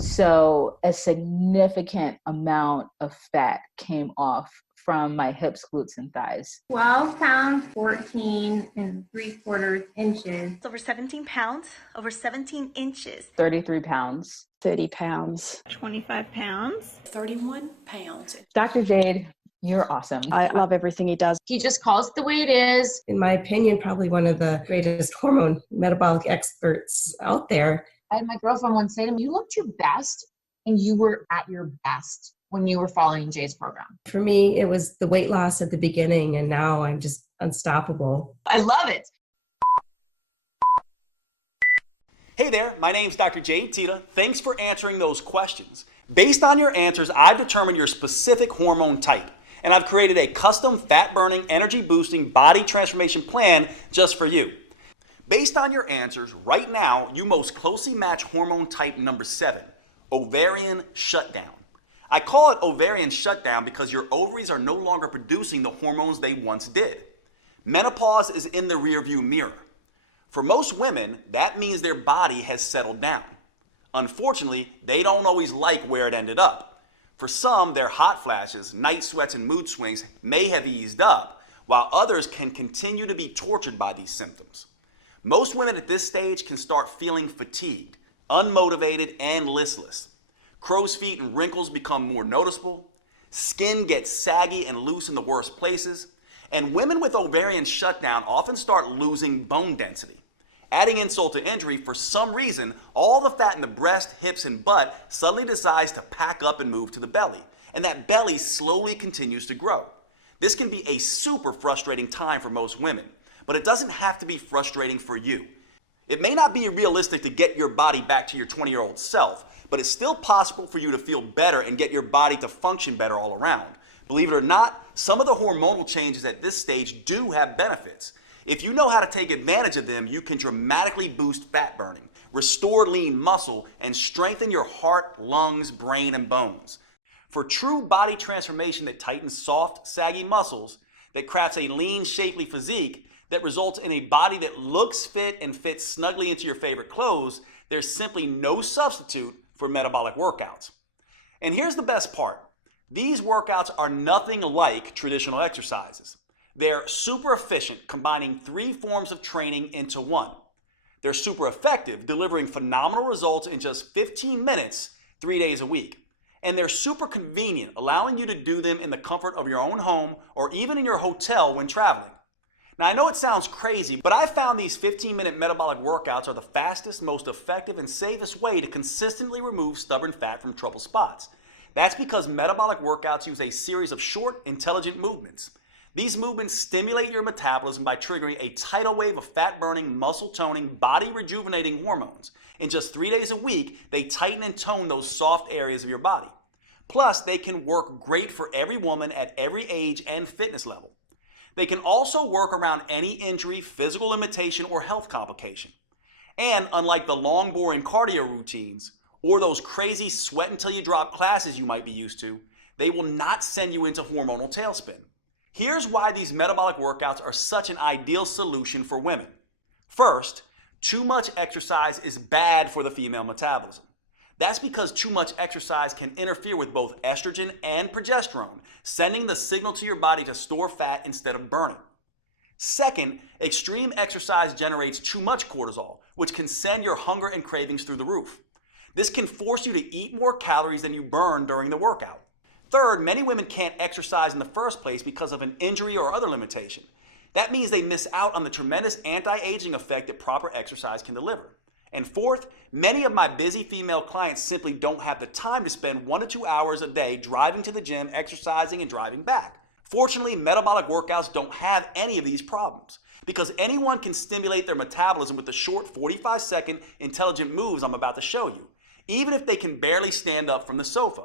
So a significant amount of fat came off from my hips, glutes, and thighs. 12 pounds, 14 and 3/4 inches. Over 17 pounds, over 17 inches. 33 pounds. 30 pounds. 25 pounds. 31 pounds. Dr. Jade, you're awesome. I love everything he does. He just calls it the way it is. In my opinion, probably one of the greatest hormone metabolic experts out there. I had my girlfriend once say to me, you looked your best and you were at your best when you were following Jay's program. For me, it was the weight loss at the beginning, and now I'm just unstoppable. I love it. Hey there, my name's Dr. Jade Tita. Thanks for answering those questions. Based on your answers, I've determined your specific hormone type, and I've created a custom fat-burning, energy-boosting body transformation plan just for you. Based on your answers, right now, you most closely match hormone type number 7, ovarian shutdown. I call it ovarian shutdown because your ovaries are no longer producing the hormones they once did. Menopause is in the rearview mirror. For most women, that means their body has settled down. Unfortunately, they don't always like where it ended up. For some, their hot flashes, night sweats, and mood swings may have eased up, while others can continue to be tortured by these symptoms. Most women at this stage can start feeling fatigued, unmotivated, and listless. Crow's feet and wrinkles become more noticeable. Skin gets saggy and loose in the worst places. And women with ovarian shutdown often start losing bone density. Adding insult to injury, for some reason, all the fat in the breast, hips, and butt suddenly decides to pack up and move to the belly. And that belly slowly continues to grow. This can be a super frustrating time for most women. But it doesn't have to be frustrating for you. It may not be realistic to get your body back to your 20-year-old self, but it's still possible for you to feel better and get your body to function better all around. Believe it or not, some of the hormonal changes at this stage do have benefits. If you know how to take advantage of them, you can dramatically boost fat burning, restore lean muscle, and strengthen your heart, lungs, brain, and bones. For true body transformation that tightens soft, saggy muscles, that crafts a lean, shapely physique, that results in a body that looks fit and fits snugly into your favorite clothes, there's simply no substitute for metabolic workouts. And here's the best part. These workouts are nothing like traditional exercises. They're super efficient, combining 3 forms of training into one. They're super effective, delivering phenomenal results in just 15 minutes, 3 days a week. And they're super convenient, allowing you to do them in the comfort of your own home or even in your hotel when traveling. Now, I know it sounds crazy, but I found these 15-minute metabolic workouts are the fastest, most effective, and safest way to consistently remove stubborn fat from trouble spots. That's because metabolic workouts use a series of short, intelligent movements. These movements stimulate your metabolism by triggering a tidal wave of fat-burning, muscle-toning, body-rejuvenating hormones. In just 3 days a week, they tighten and tone those soft areas of your body. Plus, they can work great for every woman at every age and fitness level. They can also work around any injury, physical limitation, or health complication. And unlike the long, boring cardio routines, or those crazy sweat until you drop classes you might be used to, they will not send you into hormonal tailspin. Here's why these metabolic workouts are such an ideal solution for women. First, too much exercise is bad for the female metabolism. That's because too much exercise can interfere with both estrogen and progesterone, sending the signal to your body to store fat instead of burning. Second, extreme exercise generates too much cortisol, which can send your hunger and cravings through the roof. This can force you to eat more calories than you burn during the workout. Third, many women can't exercise in the first place because of an injury or other limitation. That means they miss out on the tremendous anti-aging effect that proper exercise can deliver. And fourth, many of my busy female clients simply don't have the time to spend 1 to 2 hours a day driving to the gym, exercising, and driving back. Fortunately, metabolic workouts don't have any of these problems because anyone can stimulate their metabolism with the short 45-second intelligent moves I'm about to show you, even if they can barely stand up from the sofa.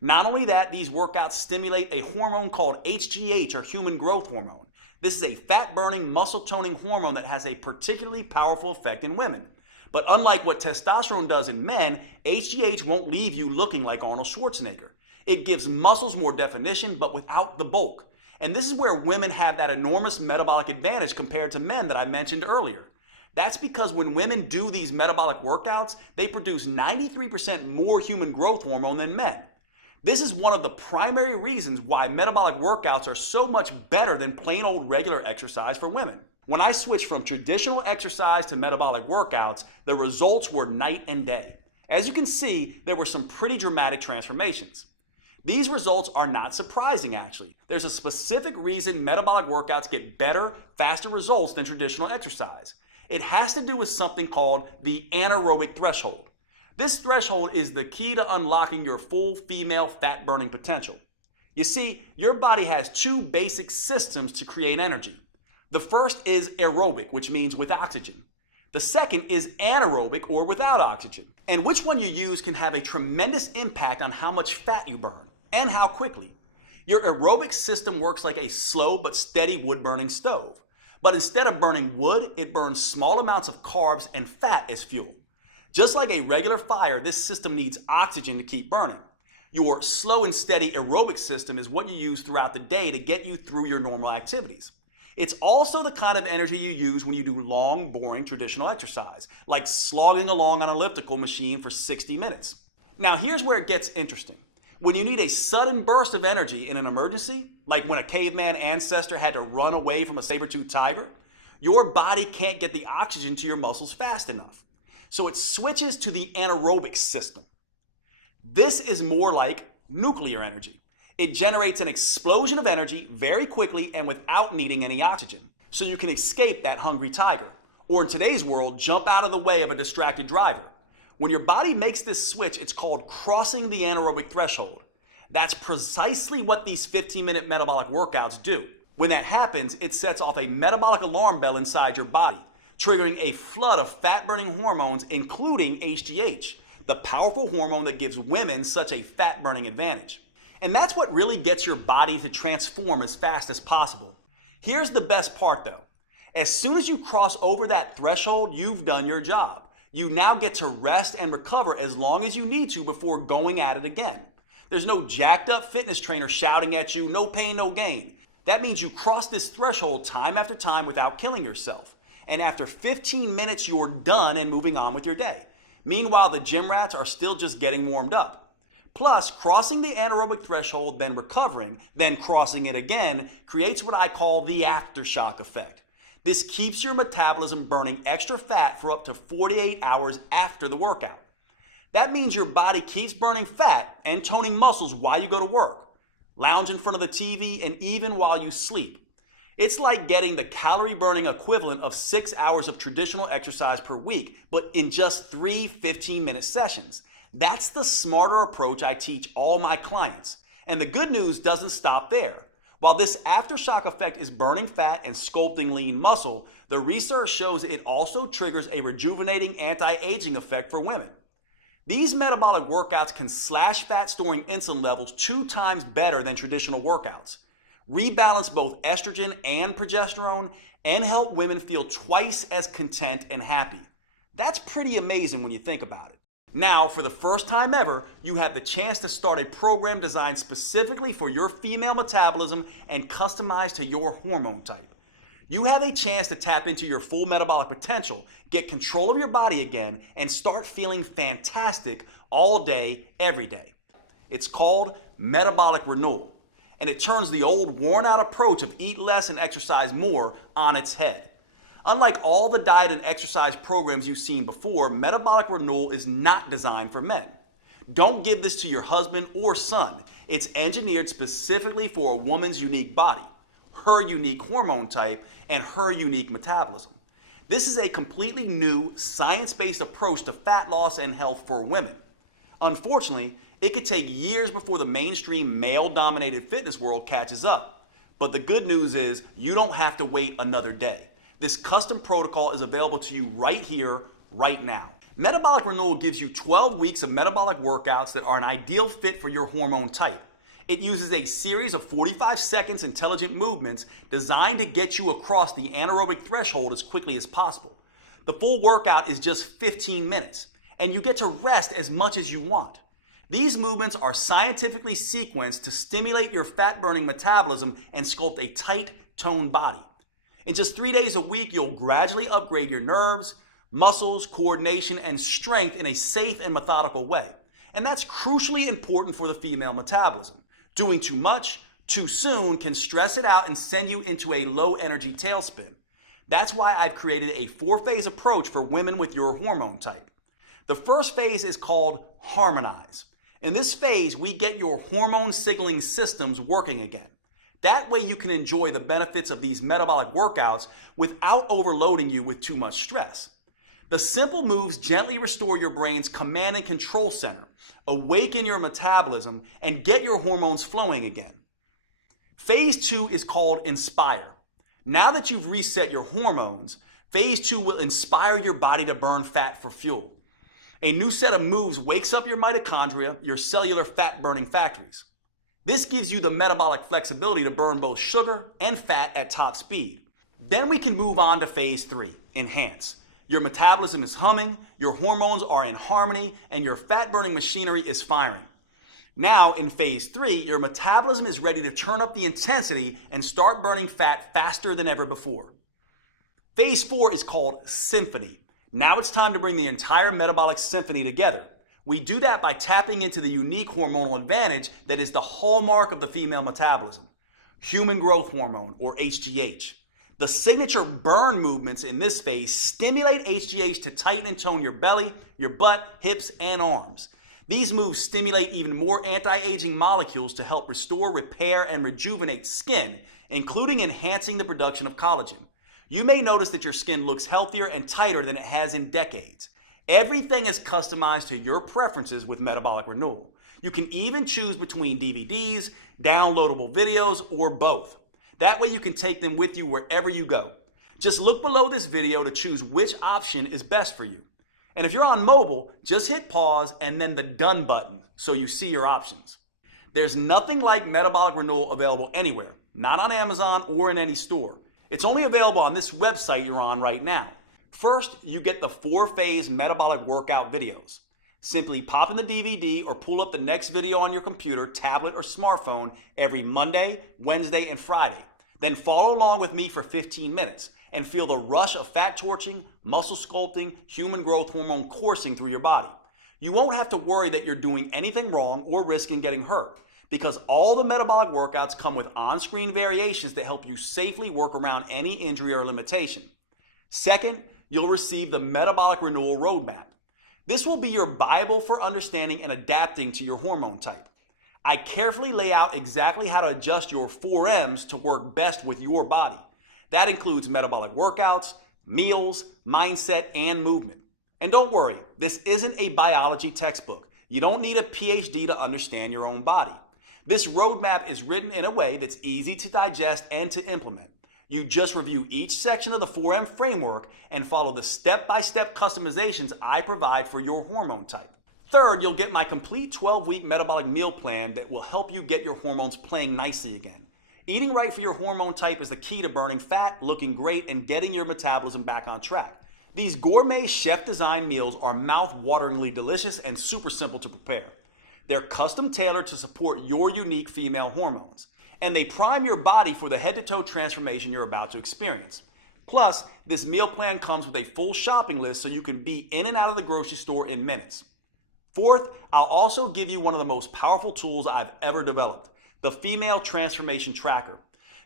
Not only that, these workouts stimulate a hormone called HGH, or human growth hormone. This is a fat-burning, muscle-toning hormone that has a particularly powerful effect in women. But unlike what testosterone does in men, HGH won't leave you looking like Arnold Schwarzenegger. It gives muscles more definition, but without the bulk. And this is where women have that enormous metabolic advantage compared to men that I mentioned earlier. That's because when women do these metabolic workouts, they produce 93% more human growth hormone than men. This is one of the primary reasons why metabolic workouts are so much better than plain old regular exercise for women. When I switched from traditional exercise to metabolic workouts, the results were night and day. As you can see, there were some pretty dramatic transformations. These results are not surprising, actually. There's a specific reason metabolic workouts get better, faster results than traditional exercise. It has to do with something called the anaerobic threshold. This threshold is the key to unlocking your full female fat burning potential. You see, your body has two basic systems to create energy. The first is aerobic, which means with oxygen. The second is anaerobic, or without oxygen. And which one you use can have a tremendous impact on how much fat you burn and how quickly. Your aerobic system works like a slow but steady wood-burning stove. But instead of burning wood, it burns small amounts of carbs and fat as fuel. Just like a regular fire, this system needs oxygen to keep burning. Your slow and steady aerobic system is what you use throughout the day to get you through your normal activities. It's also the kind of energy you use when you do long, boring traditional exercise, like slogging along on an elliptical machine for 60 minutes. Now here's where it gets interesting. When you need a sudden burst of energy in an emergency, like when a caveman ancestor had to run away from a saber-toothed tiger, your body can't get the oxygen to your muscles fast enough. So it switches to the anaerobic system. This is more like nuclear energy. It generates an explosion of energy very quickly and without needing any oxygen. So you can escape that hungry tiger, or in today's world, jump out of the way of a distracted driver. When your body makes this switch, it's called crossing the anaerobic threshold. That's precisely what these 15-minute metabolic workouts do. When that happens, it sets off a metabolic alarm bell inside your body, triggering a flood of fat-burning hormones, including HGH, the powerful hormone that gives women such a fat-burning advantage. And that's what really gets your body to transform as fast as possible. Here's the best part though. As soon as you cross over that threshold, you've done your job. You now get to rest and recover as long as you need to before going at it again. There's no jacked up fitness trainer shouting at you, no pain, no gain. That means you cross this threshold time after time without killing yourself. And after 15 minutes, you're done and moving on with your day. Meanwhile, the gym rats are still just getting warmed up. Plus, crossing the anaerobic threshold, then recovering, then crossing it again, creates what I call the aftershock effect. This keeps your metabolism burning extra fat for up to 48 hours after the workout. That means your body keeps burning fat and toning muscles while you go to work, lounge in front of the TV, and even while you sleep. It's like getting the calorie burning equivalent of 6 hours of traditional exercise per week, but in just 3 15-minute sessions. That's the smarter approach I teach all my clients. And the good news doesn't stop there. While this aftershock effect is burning fat and sculpting lean muscle, the research shows it also triggers a rejuvenating anti-aging effect for women. These metabolic workouts can slash fat storing insulin levels 2 times better than traditional workouts, rebalance both estrogen and progesterone, and help women feel twice as content and happy. That's pretty amazing when you think about it. Now, for the first time ever, you have the chance to start a program designed specifically for your female metabolism and customized to your hormone type. You have a chance to tap into your full metabolic potential, get control of your body again, and start feeling fantastic all day, every day. It's called metabolic renewal, and it turns the old worn-out approach of eat less and exercise more on its head. Unlike all the diet and exercise programs you've seen before, metabolic renewal is not designed for men. Don't give this to your husband or son. It's engineered specifically for a woman's unique body, her unique hormone type, and her unique metabolism. This is a completely new, science-based approach to fat loss and health for women. Unfortunately, it could take years before the mainstream male-dominated fitness world catches up. But the good news is you don't have to wait another day. This custom protocol is available to you right here, right now. Metabolic Renewal gives you 12 weeks of metabolic workouts that are an ideal fit for your hormone type. It uses a series of 45 seconds intelligent movements designed to get you across the anaerobic threshold as quickly as possible. The full workout is just 15 minutes, and you get to rest as much as you want. These movements are scientifically sequenced to stimulate your fat-burning metabolism and sculpt a tight, toned body. In just 3 days a week, you'll gradually upgrade your nerves, muscles, coordination, and strength in a safe and methodical way. And that's crucially important for the female metabolism. Doing too much, too soon can stress it out and send you into a low energy tailspin. That's why I've created a 4-phase approach for women with your hormone type. The first phase is called Harmonize. In this phase, we get your hormone signaling systems working again. That way you can enjoy the benefits of these metabolic workouts without overloading you with too much stress. The simple moves gently restore your brain's command and control center, awaken your metabolism, and get your hormones flowing again. Phase 2 is called Inspire. Now that you've reset your hormones, phase 2 will inspire your body to burn fat for fuel. A new set of moves wakes up your mitochondria, your cellular fat-burning factories. This gives you the metabolic flexibility to burn both sugar and fat at top speed. Then we can move on to phase 3, Enhance. Your metabolism is humming, your hormones are in harmony, and your fat-burning machinery is firing. Now, in phase 3, your metabolism is ready to turn up the intensity and start burning fat faster than ever before. Phase 4 is called Symphony. Now it's time to bring the entire metabolic symphony together. We do that by tapping into the unique hormonal advantage that is the hallmark of the female metabolism, human growth hormone, or HGH. The signature burn movements in this phase stimulate HGH to tighten and tone your belly, your butt, hips, and arms. These moves stimulate even more anti-aging molecules to help restore, repair, and rejuvenate skin, including enhancing the production of collagen. You may notice that your skin looks healthier and tighter than it has in decades. Everything is customized to your preferences with Metabolic Renewal. You can even choose between DVDs, downloadable videos, or both. That way you can take them with you wherever you go. Just look below this video to choose which option is best for you. And if you're on mobile, just hit pause and then the done button so you see your options. There's nothing like Metabolic Renewal available anywhere, not on Amazon or in any store. It's only available on this website you're on right now. First, you get the 4-phase metabolic workout videos. Simply pop in the DVD or pull up the next video on your computer, tablet, or smartphone every Monday, Wednesday, and Friday. Then follow along with me for 15 minutes and feel the rush of fat torching, muscle sculpting, human growth hormone coursing through your body. You won't have to worry that you're doing anything wrong or risking getting hurt, because all the metabolic workouts come with on-screen variations that help you safely work around any injury or limitation. Second, you'll receive the Metabolic Renewal Roadmap. This will be your Bible for understanding and adapting to your hormone type. I carefully lay out exactly how to adjust your 4Ms to work best with your body. That includes metabolic workouts, meals, mindset, and movement. And don't worry, this isn't a biology textbook. You don't need a PhD to understand your own body. This roadmap is written in a way that's easy to digest and to implement. You just review each section of the 4M framework and follow the step-by-step customizations I provide for your hormone type. Third, you'll get my complete 12-week metabolic meal plan that will help you get your hormones playing nicely again. Eating right for your hormone type is the key to burning fat, looking great, and getting your metabolism back on track. These gourmet chef-designed meals are mouth-wateringly delicious and super simple to prepare. They're custom tailored to support your unique female hormones, and they prime your body for the head-to-toe transformation you're about to experience. Plus, this meal plan comes with a full shopping list so you can be in and out of the grocery store in minutes. Fourth, I'll also give you one of the most powerful tools I've ever developed, the Female Transformation Tracker.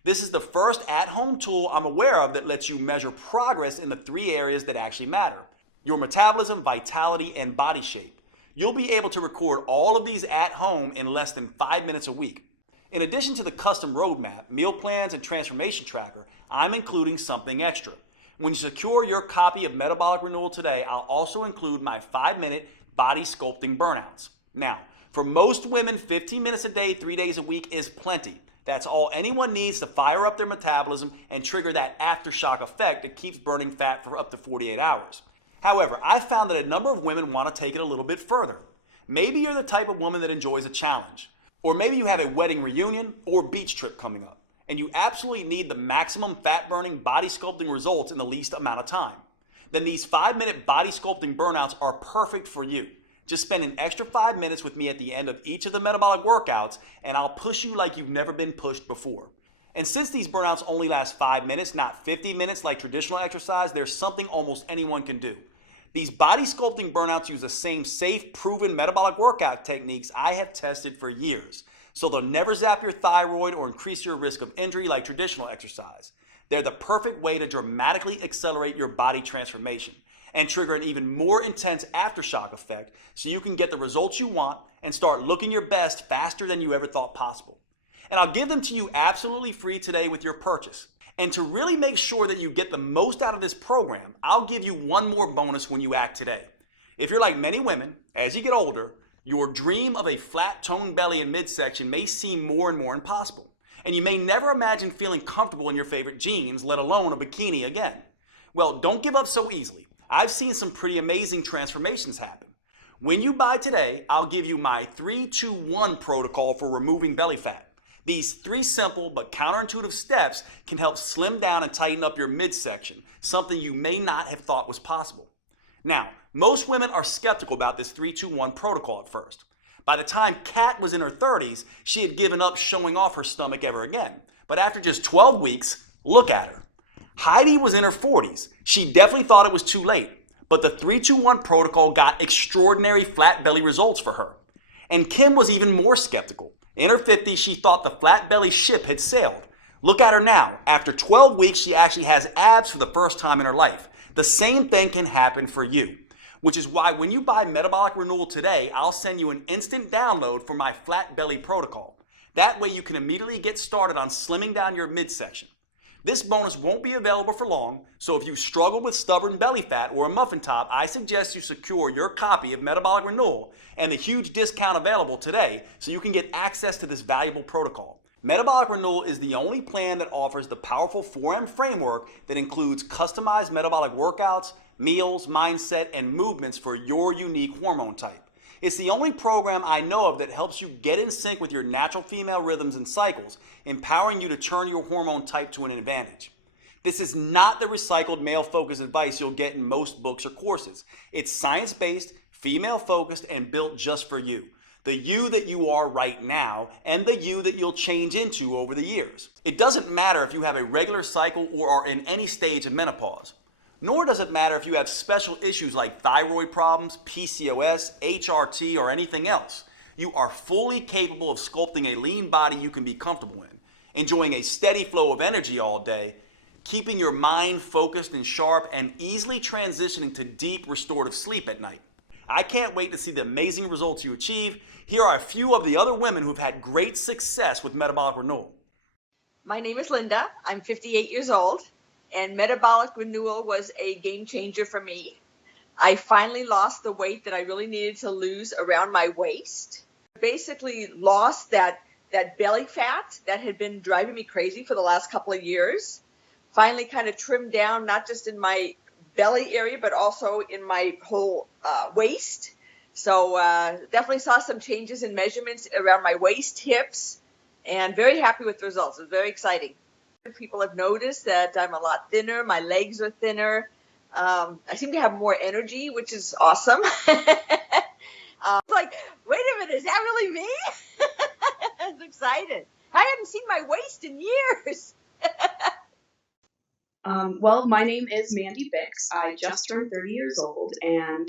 This is the first at-home tool I'm aware of that lets you measure progress in the 3 areas that actually matter: your metabolism, vitality, and body shape. You'll be able to record all of these at home in less than 5 minutes a week. In addition to the custom roadmap, meal plans, and transformation tracker, I'm including something extra. When you secure your copy of Metabolic Renewal today, I'll also include my 5-minute body sculpting burnouts. Now, for most women, 15 minutes a day, 3 days a week is plenty. That's all anyone needs to fire up their metabolism and trigger that aftershock effect that keeps burning fat for up to 48 hours. However, I've found that a number of women want to take it a little bit further. Maybe you're the type of woman that enjoys a challenge. Or maybe you have a wedding reunion or beach trip coming up, and you absolutely need the maximum fat-burning body sculpting results in the least amount of time. Then these 5-minute body sculpting burnouts are perfect for you. Just spend an extra 5 minutes with me at the end of each of the metabolic workouts, and I'll push you like you've never been pushed before. And since these burnouts only last 5 minutes, not 50 minutes like traditional exercise, there's something almost anyone can do. These body sculpting burnouts use the same safe, proven metabolic workout techniques I have tested for years. So they'll never zap your thyroid or increase your risk of injury like traditional exercise. They're the perfect way to dramatically accelerate your body transformation and trigger an even more intense aftershock effect so you can get the results you want and start looking your best faster than you ever thought possible. And I'll give them to you absolutely free today with your purchase. And to really make sure that you get the most out of this program, I'll give you one more bonus when you act today. If you're like many women, as you get older, your dream of a flat toned belly and midsection may seem more and more impossible. And you may never imagine feeling comfortable in your favorite jeans, let alone a bikini again. Well, don't give up so easily. I've seen some pretty amazing transformations happen. When you buy today, I'll give you my 3-2-1 protocol for removing belly fat. These 3 simple but counterintuitive steps can help slim down and tighten up your midsection, something you may not have thought was possible. Now, most women are skeptical about this 3-2-1 protocol at first. By the time Kat was in her 30s, she had given up showing off her stomach ever again. But after just 12 weeks, look at her. Heidi was in her 40s. She definitely thought it was too late. But the 3-2-1 protocol got extraordinary flat belly results for her. And Kim was even more skeptical. In her 50s, she thought the flat belly ship had sailed. Look at her now. After 12 weeks, she actually has abs for the first time in her life. The same thing can happen for you. Which is why when you buy Metabolic Renewal today, I'll send you an instant download for my flat belly protocol. That way you can immediately get started on slimming down your midsection. This bonus won't be available for long, so if you struggle with stubborn belly fat or a muffin top, I suggest you secure your copy of Metabolic Renewal and the huge discount available today so you can get access to this valuable protocol. Metabolic Renewal is the only plan that offers the powerful 4M framework that includes customized metabolic workouts, meals, mindset, and movements for your unique hormone type. It's the only program I know of that helps you get in sync with your natural female rhythms and cycles, empowering you to turn your hormone type to an advantage. This is not the recycled male-focused advice you'll get in most books or courses. It's science-based, female-focused, and built just for you. The you that you are right now, and the you that you'll change into over the years. It doesn't matter if you have a regular cycle or are in any stage of menopause. Nor does it matter if you have special issues like thyroid problems, PCOS, HRT, or anything else. You are fully capable of sculpting a lean body you can be comfortable in, enjoying a steady flow of energy all day, keeping your mind focused and sharp, and easily transitioning to deep restorative sleep at night. I can't wait to see the amazing results you achieve. Here are a few of the other women who've had great success with Metabolic Renewal. My name is Linda. I'm 58 years old, and Metabolic Renewal was a game changer for me. I finally lost the weight that I really needed to lose around my waist. Basically lost that belly fat that had been driving me crazy for the last couple of years. Finally kind of trimmed down, not just in my belly area, but also in my whole waist. So definitely saw some changes in measurements around my waist, hips, and very happy with the results. It was very exciting. People have noticed that I'm a lot thinner. My legs are thinner. I seem to have more energy, which is awesome. Like, wait a minute, is that really me? I was excited. I hadn't seen my waist in years. Well, my name is Mandy Bix. I just turned 30 years old, and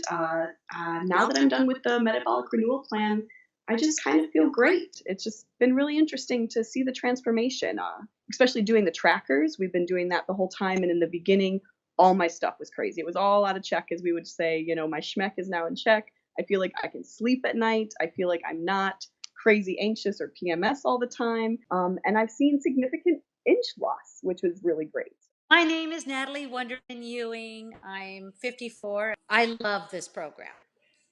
now that I'm done with the Metabolic Renewal Plan, I just kind of feel great. It's just been really interesting to see the transformation, especially doing the trackers. We've been doing that the whole time, and in the beginning, all my stuff was crazy. It was all out of check, as we would say. You know, my schmeck is now in check. I feel like I can sleep at night. I feel like I'm not crazy anxious or PMS all the time, and I've seen significant inch loss, which was really great. My name is Natalie Wonderman Ewing. I'm 54. I love this program.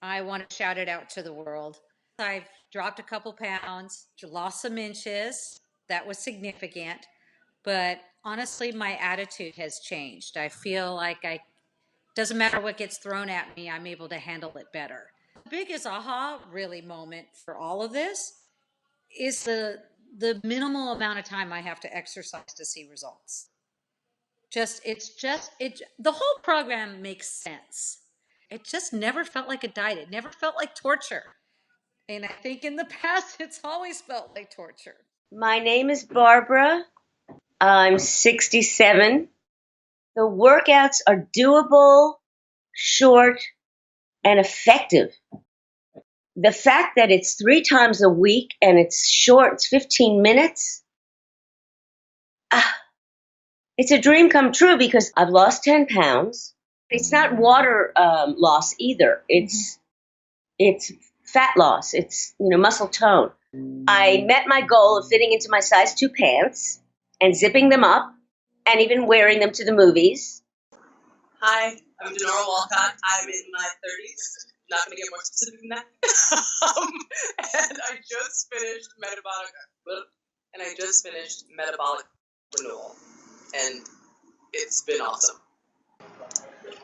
I want to shout it out to the world. I've dropped a couple pounds, lost some inches. That was significant. But honestly, my attitude has changed. I feel like doesn't matter what gets thrown at me, I'm able to handle it better. The biggest aha really moment for all of this is the minimal amount of time I have to exercise to see results. The whole program makes sense. It just never felt like a diet. It never felt like torture. And I think in the past, it's always felt like torture. My name is Barbara. I'm 67. The workouts are doable, short, and effective. The fact that it's 3 times a week and it's short, it's 15 minutes, it's a dream come true because I've lost 10 pounds. It's not water loss either. It's fat loss. It's, muscle tone. I met my goal of fitting into my size 2 pants and zipping them up and even wearing them to the movies. Hi, I'm Denora Walcott. I'm in my 30s. Not going to get more specific than that. And I just finished metabolic renewal, and it's been awesome.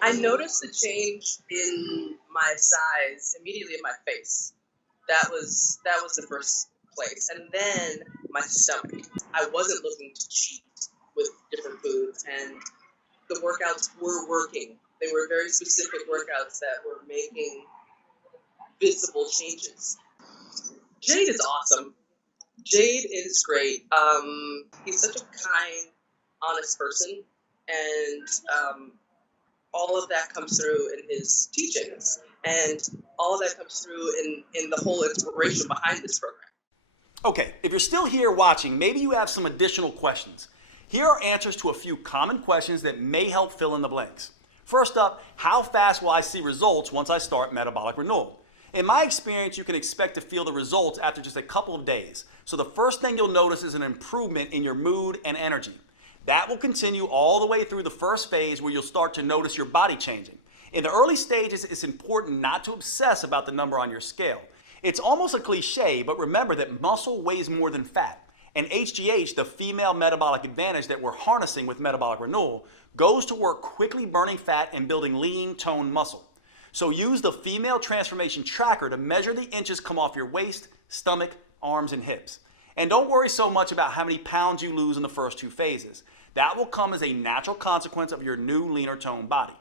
I noticed a change in my size immediately in my face. That was the first place, and then my stomach. I wasn't looking to cheat with different foods, and the workouts were working. They were very specific workouts that were making visible changes. Jade is awesome. Jade is great. He's such a kind, honest person, and all of that comes through in his teachings, and all of that comes through in the whole inspiration behind this program. Okay, if you're still here watching, maybe you have some additional questions. Here are answers to a few common questions that may help fill in the blanks. First up, how fast will I see results once I start metabolic renewal? In my experience, you can expect to feel the results after just a couple of days. So the first thing you'll notice is an improvement in your mood and energy. That will continue all the way through the first phase where you'll start to notice your body changing. In the early stages, it's important not to obsess about the number on your scale. It's almost a cliche, but remember that muscle weighs more than fat. And HGH, the female metabolic advantage that we're harnessing with metabolic renewal, goes to work quickly burning fat and building lean, toned muscle. So use the female transformation tracker to measure the inches come off your waist, stomach, arms, and hips. And don't worry so much about how many pounds you lose in the first 2 phases. That will come as a natural consequence of your new, leaner toned body.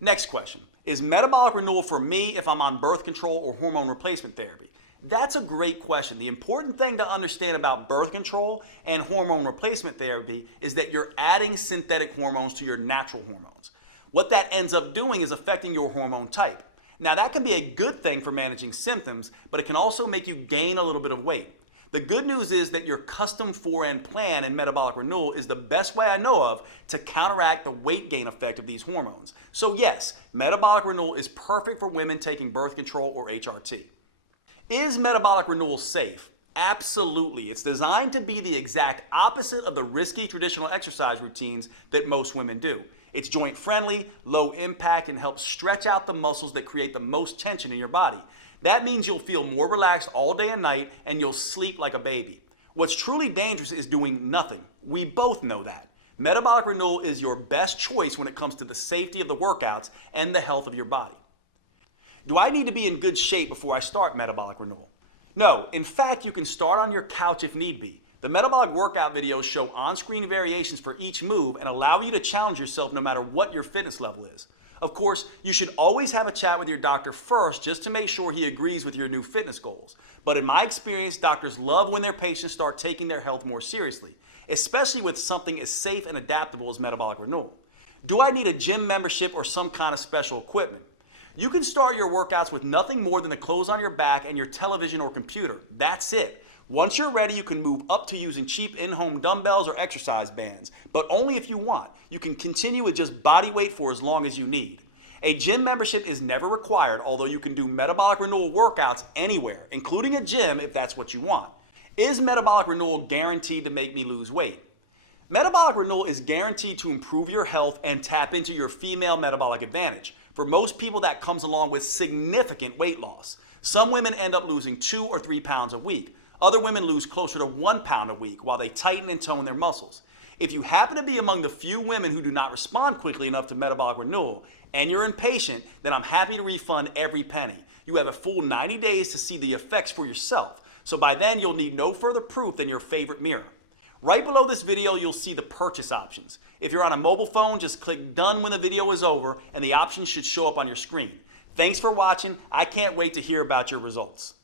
Next question. Is metabolic renewal for me if I'm on birth control or hormone replacement therapy? That's a great question. The important thing to understand about birth control and hormone replacement therapy is that you're adding synthetic hormones to your natural hormones. What that ends up doing is affecting your hormone type. Now that can be a good thing for managing symptoms, but it can also make you gain a little bit of weight. The good news is that your custom 4N plan in metabolic renewal is the best way I know of to counteract the weight gain effect of these hormones. So yes, metabolic renewal is perfect for women taking birth control or HRT. Is metabolic renewal safe? Absolutely. It's designed to be the exact opposite of the risky traditional exercise routines that most women do. It's joint friendly, low impact, and helps stretch out the muscles that create the most tension in your body. That means you'll feel more relaxed all day and night, and you'll sleep like a baby. What's truly dangerous is doing nothing. We both know that. Metabolic renewal is your best choice when it comes to the safety of the workouts and the health of your body. Do I need to be in good shape before I start metabolic renewal? No, in fact, you can start on your couch if need be. The metabolic workout videos show on-screen variations for each move and allow you to challenge yourself no matter what your fitness level is. Of course, you should always have a chat with your doctor first just to make sure he agrees with your new fitness goals. But in my experience, doctors love when their patients start taking their health more seriously, especially with something as safe and adaptable as metabolic renewal. Do I need a gym membership or some kind of special equipment? You can start your workouts with nothing more than the clothes on your back and your television or computer. That's it. Once you're ready, you can move up to using cheap in-home dumbbells or exercise bands, but only if you want. You can continue with just body weight for as long as you need. A gym membership is never required, although you can do metabolic renewal workouts anywhere, including a gym if that's what you want. Is metabolic renewal guaranteed to make me lose weight? Metabolic renewal is guaranteed to improve your health and tap into your female metabolic advantage. For most people, that comes along with significant weight loss. Some women end up losing 2 or 3 pounds a week. Other women lose closer to 1 pound a week while they tighten and tone their muscles. If you happen to be among the few women who do not respond quickly enough to metabolic renewal and you're impatient, then I'm happy to refund every penny. You have a full 90 days to see the effects for yourself. So by then you'll need no further proof than your favorite mirror. Right below this video, you'll see the purchase options. If you're on a mobile phone, just click done when the video is over and the options should show up on your screen. Thanks for watching. I can't wait to hear about your results.